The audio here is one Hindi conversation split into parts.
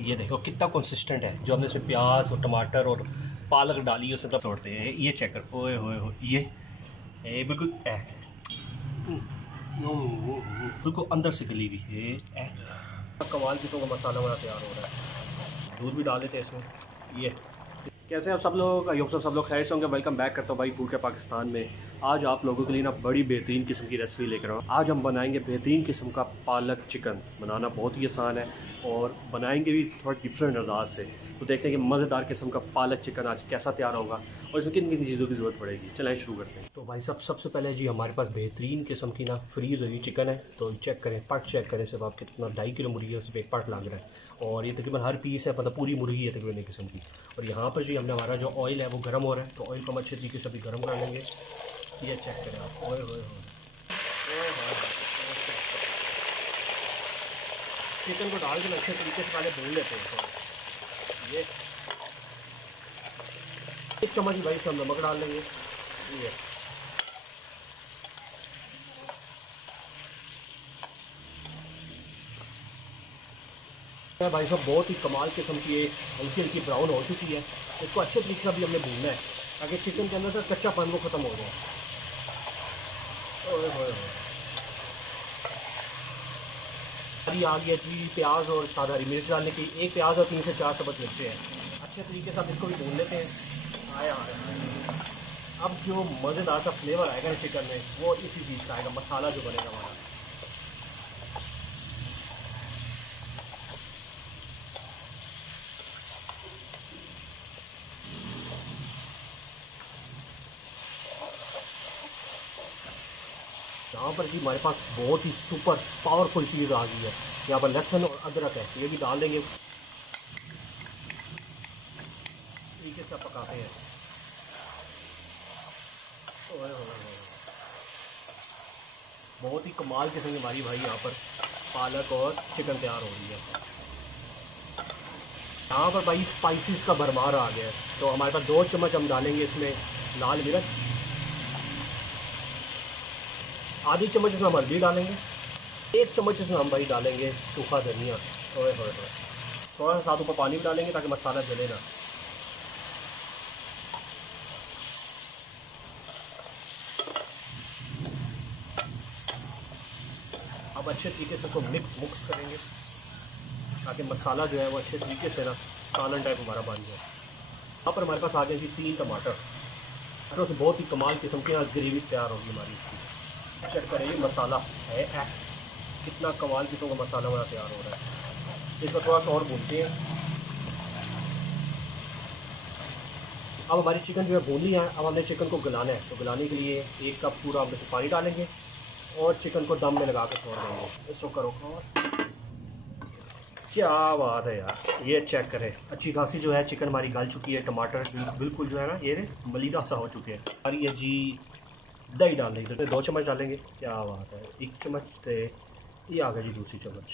ये देखो कितना कंसिस्टेंट है। जो हमने इसमें प्याज और टमाटर और पालक डाली है उसमें तब तोड़ते हैं। ये चेक कर, ओए होए ये बिल्कुल बिल्कुल अंदर से गली हुई है। कमाल की तो मसाला बड़ा तैयार हो रहा है। दूध भी डाल देते हैं इसमें। ये कैसे आप सब लोग, आई होप सब लोग खैर से होंगे। वेलकम बैक करता हूँ भाई फूड के पाकिस्तान में। आज आप लोगों के लिए ना बड़ी बेहतरीन किस्म की रेसिपी लेकर आऊँ। आज हम बनाएंगे बेहतरीन किस्म का पालक चिकन। बनाना बहुत ही आसान है और बनाएंगे भी थोड़ा डिफरेंट अंदाज से। तो देखते हैं कि मज़ेदार किस्म का पालक चिकन आज कैसा तैयार होगा और इसमें किन किन चीज़ों की ज़रूरत पड़ेगी। चलिए शुरू करते हैं। तो भाई सबसे पहले जी हमारे पास बेहतरीन किस्म की ना फ्रीज़ हुई चिकन है। तो चेक करें, पट चेक करें सिर्फ आप कितना 2.5 किलो मुर्गी है, उसमें एक पट लग रहा है और ये तकरीबन हर पीस है, मतलब पूरी मुर्गी है तकरीबन एक किस्म की। और यहाँ पर जी हमने हमारा जो ऑयल है वो गर्म हो रहा है, तो ऑयल को हम अच्छे तरीके से भी गर्म कर लेंगे। ये चेक करें आप, ओए होए होए चिकन को डाल के अच्छे तरीके से पहले भून लेते हैं। ये 1 चम्मच भाई सब नमक डाल लेंगे। ये भाई साहब बहुत ही कमाल किस्म की ये हल्की हल्की ब्राउन हो चुकी है। इसको अच्छे तरीके से भी हमने भूनना है ताकि चिकन के अंदर से कच्चापन वो ख़त्म हो जाए। अभी आ गया जी प्याज और सादा हरी मिर्च डालने की। एक प्याज और 3 से 4 सबक मिर्चें हैं। अच्छे तरीके से आप इसको भी भून लेते हैं। आया अब जो मज़ेदार सा फ्लेवर आएगा चिकन में वो इसी चीज़ का आएगा, मसाला जो बनेगा हमारा। यहाँ पर जी हमारे पास बहुत ही सुपर पावरफुल चीज़ आ गई है। यहाँ पर लहसुन और अदरक है, ये भी डाल देंगे। तरीके से पकाते हैं। बहुत ही कमाल किस्म की हमारी भाई यहाँ पर पालक और चिकन तैयार हो रही है। यहाँ पर भाई स्पाइसेस का भरमार आ गया है, तो हमारे पास 2 चम्मच हम डालेंगे इसमें लाल मिर्च, आधी चम्मच इसमें हम हल्दी डालेंगे, 1 चम्मच इसमें हम भाई डालेंगे सूखा धनिया। थोड़ा सा साथ ऊपर पानी भी डालेंगे ताकि मसाला जले ना। अब अच्छे तरीके से इसको मिक्स करेंगे ताकि मसाला जो है वो अच्छे तरीके से ना सालन टाइप हमारा बन जाए। यहाँ पर हमारे पास आ गए जी 3 टमाटर। टमाटरों से बहुत ही कमाल किस्म की ग्रेवी तैयार होगी हमारी इसकी। चेक करें ये मसाला है कितना कमाल किस्म का मसाला हमारा तैयार हो रहा है। इसको थोड़ा सा और भूनते हैं। अब हमारी चिकन जो है भूनी है। अब हमने चिकन को गलाना है, तो गलाने के लिए 1 कप पूरा हम पानी डालेंगे और चिकन को दम में लगा कर छोड़ देंगे। इसको करो क्या बात है यार। ये चेक करें अच्छी खासी जो है चिकन हमारी गल चुकी है। टमाटर बिल्कुल जो है ना ये मलीदा सा हो चुके हैं। और ये जी दही डाल देंगे, 2 चम्मच डालेंगे। क्या बात है, 1 चम्मच थे, ये आ गया जी 2री चम्मच।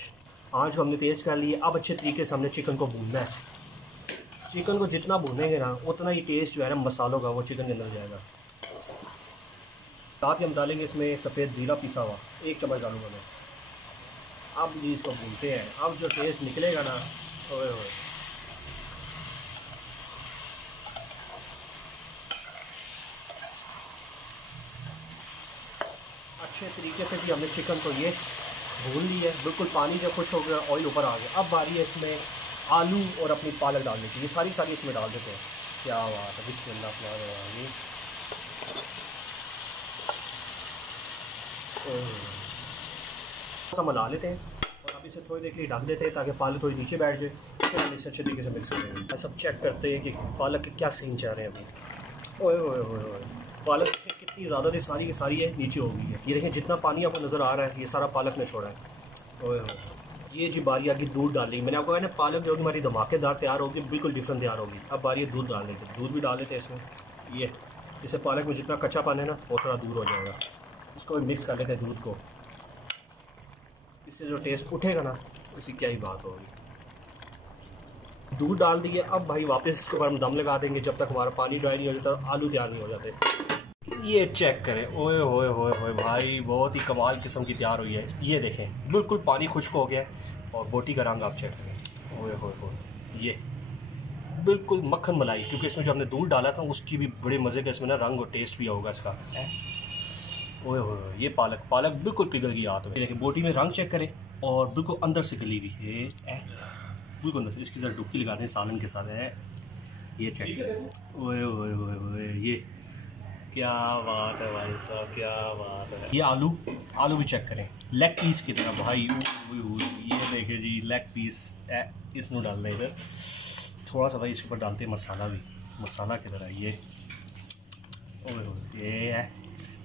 आज हमने पेस्ट कर लिए। अब अच्छे तरीके से हमने चिकन को भूनना है। चिकन को जितना भूनेंगे ना उतना ही टेस्ट जो है ना मसालों का वो चिकन के अंदर जाएगा। साथ ही हम डालेंगे इसमें सफ़ेद ज़ीरा पिसा हुआ, 1 चम्मच डालूंगा मैं। अब जी इसको भूनते हैं। अब जो टेस्ट निकलेगा ना ओए होए। अच्छे तरीके से भी हमने चिकन को ये भून लिया है। बिल्कुल पानी जब खुश हो गया, ऑयल ऊपर आ गया। अब बारी है इसमें आलू और अपनी पालक डालने की। ये सारी इसमें डाल देते हैं। क्या बात है, बिस्मिल्लाह। मिला लेते हैं और अब इसे थोड़ी देर के लिए ढक देते हैं ताकि पालक थोड़ी नीचे बैठ जाए। फिर हम इसे अच्छे तरीके से मिक्स करेंगे। सब चेक करते हैं कि पालक के क्या सीन चाह रहे हैं अभी। ओए पालक कितनी ज़्यादा थी, सारी की सारी है नीचे हो गई है। ये देखें जितना पानी आपको नज़र आ रहा है ये सारा पालक ने छोड़ा है। ओए ये जी बारी आ गई दूध डालने की। मैंने आपको कहा ना पालक जो हमारी धमाकेदार तैयार होगी बिल्कुल डिफरेंट तैयार होगी। अब बारी है दूध डालने की। दूध भी डाल देते हैं इसमें। ये इससे पालक में जितना कच्चा पानी है ना वो थोड़ा दूर हो जाएगा। इसको मिक्स कर लेते हैं दूध को। इससे जो टेस्ट उठेगा ना उसकी क्या ही बात होगी। दूध डाल दिए। अब भाई वापस इसके ऊपर हम दम लगा देंगे जब तक हमारा पानी ड्राई नहीं हो जाता, आलू तैयार नहीं हो जाते। ये चेक करें, ओए होए होए होए भाई बहुत ही कमाल किस्म की तैयार हुई है। ये देखें बिल्कुल पानी खुश्क हो गया है और बोटी का रंग आप चेक करें। ओए होए होए, ये बिल्कुल मक्खन मलाई, क्योंकि इसमें जो हमने दूध डाला था उसकी भी बड़े मज़े का इसमें ना रंग और टेस्ट भी होगा इसका। ओए होए, ये पालक पालक बिल्कुल पिघल गई हाथ में। देखिए बोटी में रंग चेक करें और बिल्कुल अंदर से गली हुई है, बिल्कुल अंदर से। इसकी ज़रा डुबकी लगा दें सालन के साथ है, ये चेक करें। ओए ओए ओए ओए, ये क्या बात है भाई साहब, क्या बात है। ये आलू आलू भी चेक करें, लेग पीस की तरह भाई। ये देखे जी लेग पीस, इसमें डाल दें इधर थोड़ा सा भाई, इसके ऊपर डालते हैं मसाला भी, मसाला की तरह ये। ये है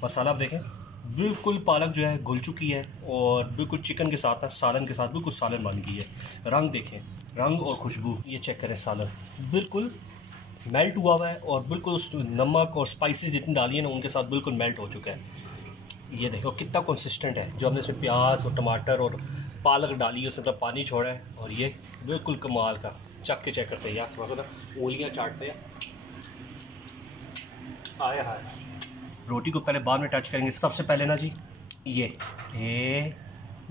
मसाला, आप देखें बिल्कुल पालक जो है घुल चुकी है और बिल्कुल चिकन के साथ ना सालन के साथ बिल्कुल सालन बन गई है। रंग देखें, रंग और खुशबू, ये चेक करें, सालन बिल्कुल मेल्ट हुआ हुआ है और बिल्कुल उस नमक और स्पाइसेस जितनी डाली है ना उनके साथ बिल्कुल मेल्ट हो चुका है। ये देखो कितना कंसिस्टेंट है। जो हमने इसमें प्याज और टमाटर और पालक डाली है उसमें तो पानी छोड़ा है और ये बिल्कुल कमाल का। चख के चेक करते हैं यार, थोड़ा सा उंगलियाँ चाटते हैं। आया हाय, रोटी को पहले बाद में टच करेंगे। सबसे पहले ना जी ये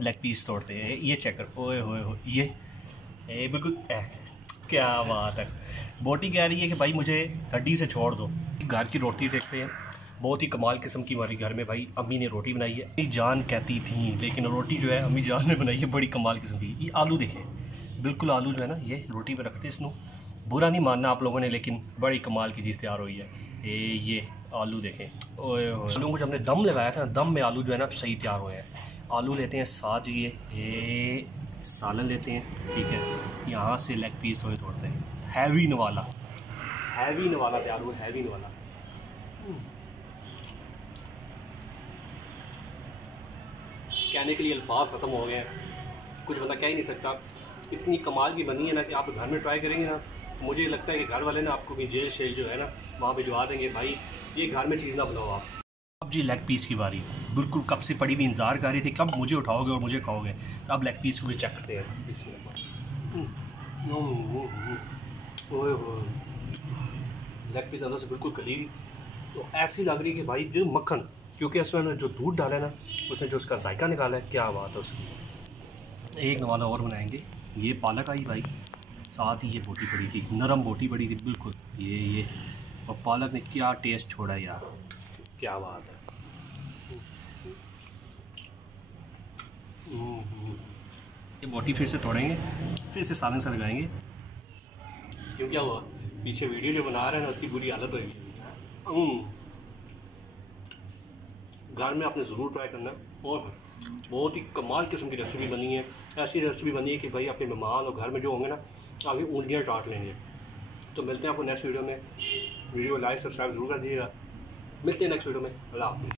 लेग पीस तोड़ते हैं, ये चेक कर। ओए होए हो, ये बिल्कुल क्या बात है। बोटी कह रही है कि भाई मुझे हड्डी से छोड़ दो। घर की रोटी देखते हैं, बहुत ही कमाल किस्म की हमारी घर में भाई अम्मी ने रोटी बनाई है। अम्मी जान कहती थी लेकिन रोटी जो है अम्मी जान ने बनाई है बड़ी कमाल किस्म की। ये आलू देखें, बिल्कुल आलू जो है ना ये रोटी पे रखते इसनों, बुरा नहीं मानना आप लोगों ने, लेकिन बड़ी कमाल की चीज़ तैयार हुई है। ये आलू देखें, ओए आलू को जब हमने दम लगाया था, दम में आलू जो है ना सही तैयार हुए हैं। आलू लेते हैं साथ, ये सालन लेते हैं, ठीक है। यहाँ से लेग पीस थोड़े तोड़ते हैं, हैवी नवाला तैयार हुआ, हैवी नवाला। कहने के लिए अल्फाज ख़त्म हो गए हैं, कुछ बंदा कह ही नहीं सकता। इतनी कमाल की बनी है ना कि आप घर में ट्राई करेंगे ना, मुझे लगता है कि घर वाले ना आपको भी जेल शेल जो है ना वहाँ भिजवा देंगे। भाई ये घर में चीज़ ना बनाओ आप। अब जी लेग पीस की बारी, बिल्कुल कब से पड़ी हुई इंतज़ार कर रही थी कब मुझे उठाओगे और मुझे खाओगे। तो अब लेग पीस को भी चेक करते हैं। लेग पीस अंदर से बिल्कुल गली हुई, तो ऐसी लग रही है कि भाई जो मक्खन, क्योंकि उसमें जो दूध डाला है ना उसने जो उसका जायका निकाला है, क्या बात है उसकी। एक नवाला और बनाएंगे। ये पालक आई भाई, साथ ही ये बोटी पड़ी थी, नरम बोटी पड़ी थी बिल्कुल। ये और पालक ने क्या टेस्ट छोड़ा यार, क्या बात है। ये बोटी फिर से तोड़ेंगे, फिर से सालन से लगाएंगे। क्यों क्या हुआ, पीछे वीडियो जो बना रहे हैं ना उसकी बुरी हालत होगी। घर में आपने ज़रूर ट्राई करना है और बहुत ही कमाल किस्म की रेसिपी बनी है। ऐसी रेसिपी बनी है कि भाई अपने मेहमान और घर में जो होंगे ना आगे उंगलियां चाट लेंगे। तो मिलते हैं आपको नेक्स्ट वीडियो में। वीडियो लाइक सब्सक्राइब जरूर कर दीजिएगा। मिलते हैं नेक्स्ट वीडियो में। अल्लाह हाफ़िज़।